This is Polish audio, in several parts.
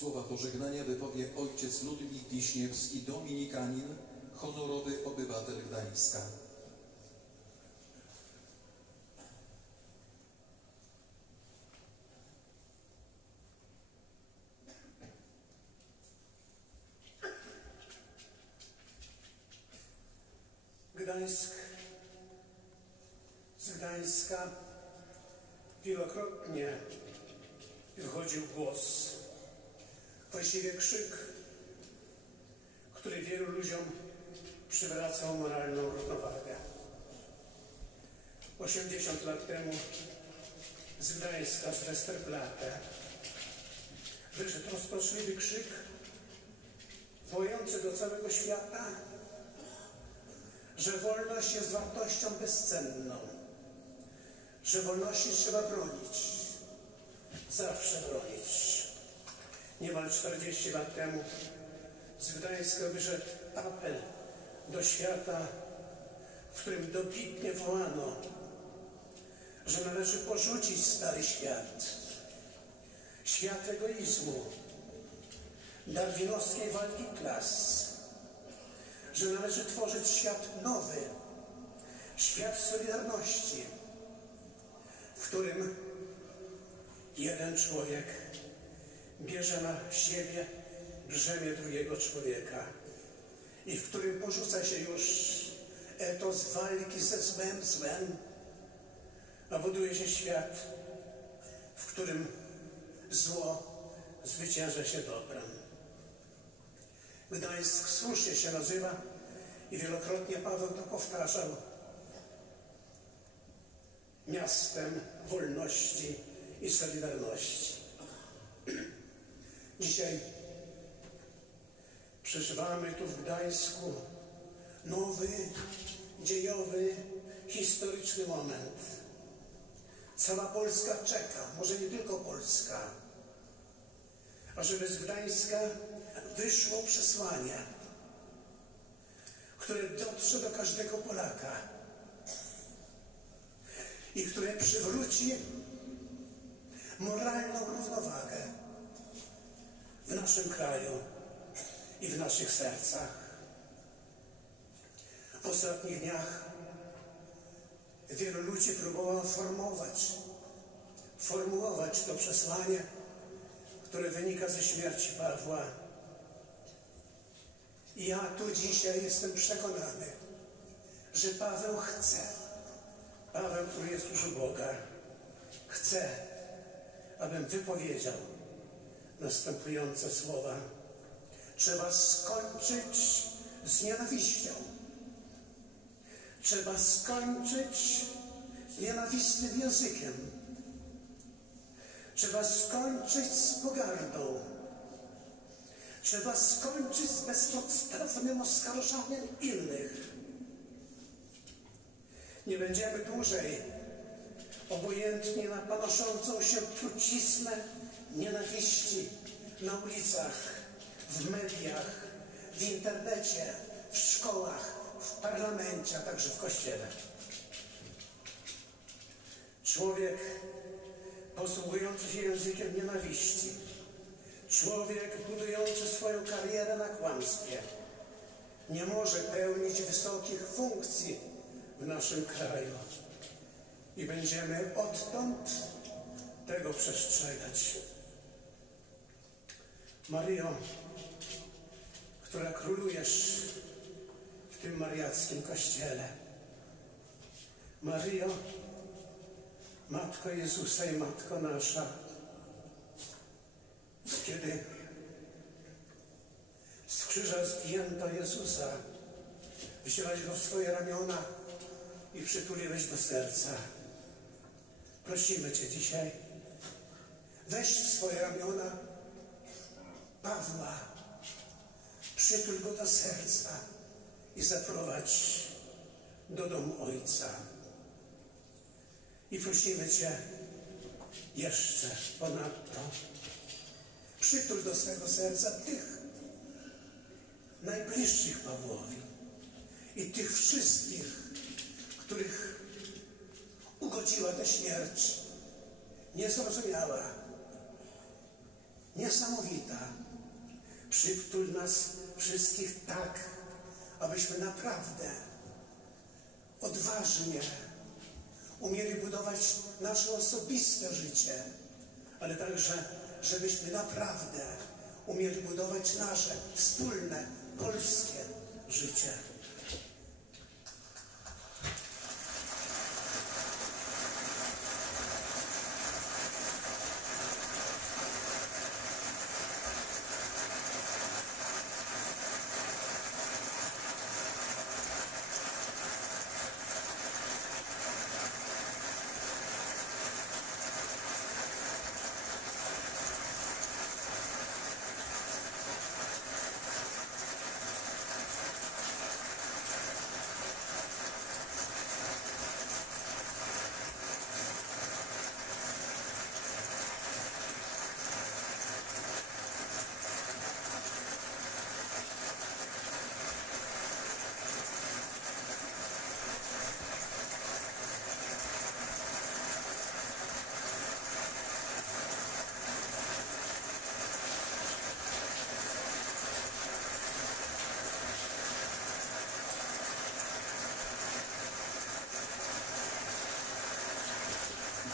Słowa pożegnania wypowie ojciec Ludwik Wiśniewski, dominikanin, honorowy obywatel Gdańska. Gdańsk, z Gdańska wielokrotnie wychodził głos, właściwie krzyk, który wielu ludziom przywracał moralną równowagę. 80 lat temu z Gdańska, z Westerplatte, wyszedł rozpaczliwy krzyk wojący do całego świata, że wolność jest wartością bezcenną, że wolności trzeba bronić, zawsze bronić. Niemal 40 lat temu z Gdańska wyszedł apel do świata, w którym dobitnie wołano, że należy porzucić stary świat, świat egoizmu, darwinowskiej walki klas, że należy tworzyć świat nowy, świat solidarności, w którym jeden człowiek bierze na siebie brzemię drugiego człowieka i w którym porzuca się już etos walki ze złem złem, a buduje się świat, w którym zło zwycięża się dobrem. Gdańsk słusznie się nazywa i wielokrotnie Paweł to powtarzał miastem wolności i solidarności. Dzisiaj przeżywamy tu w Gdańsku nowy, dziejowy, historyczny moment. Cała Polska czeka, może nie tylko Polska, ażeby z Gdańska wyszło przesłanie, które dotrze do każdego Polaka i które przywróci moralną równowagę w naszym kraju i w naszych sercach. W ostatnich dniach wielu ludzi próbowało formować, formułować to przesłanie, które wynika ze śmierci Pawła. I ja tu dzisiaj jestem przekonany, że Paweł chce, Paweł, który jest już u Boga, chce, abym wypowiedział następujące słowa. Trzeba skończyć z nienawiścią. Trzeba skończyć z nienawistnym językiem. Trzeba skończyć z pogardą. Trzeba skończyć z bezpodstawnym oskarżaniem innych. Nie będziemy dłużej obojętnie na panoszącą się truciznę nienawiści na ulicach, w mediach, w internecie, w szkołach, w parlamencie, a także w kościele. Człowiek posługujący się językiem nienawiści, człowiek budujący swoją karierę na kłamstwie, nie może pełnić wysokich funkcji w naszym kraju. I będziemy odtąd tego przestrzegać. Maryjo, która królujesz w tym mariackim kościele. Maryjo, Matko Jezusa i Matko nasza, kiedy z krzyża zdjęto Jezusa, wzięłaś go w swoje ramiona i przytuliłeś do serca. Prosimy Cię dzisiaj, weź w swoje ramiona Pawła, przytul go do serca i zaprowadź do domu Ojca. I prosimy Cię jeszcze ponadto, przytul do swego serca tych najbliższych Pawłowi i tych wszystkich, których ugodziła ta śmierć, niezrozumiała niesamowita. Przytul nas wszystkich tak, abyśmy naprawdę odważnie umieli budować nasze osobiste życie, ale także, żebyśmy naprawdę umieli budować nasze wspólne, polskie życie.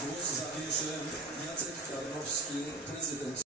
Głos zabierze Jacek Karnowski, prezydent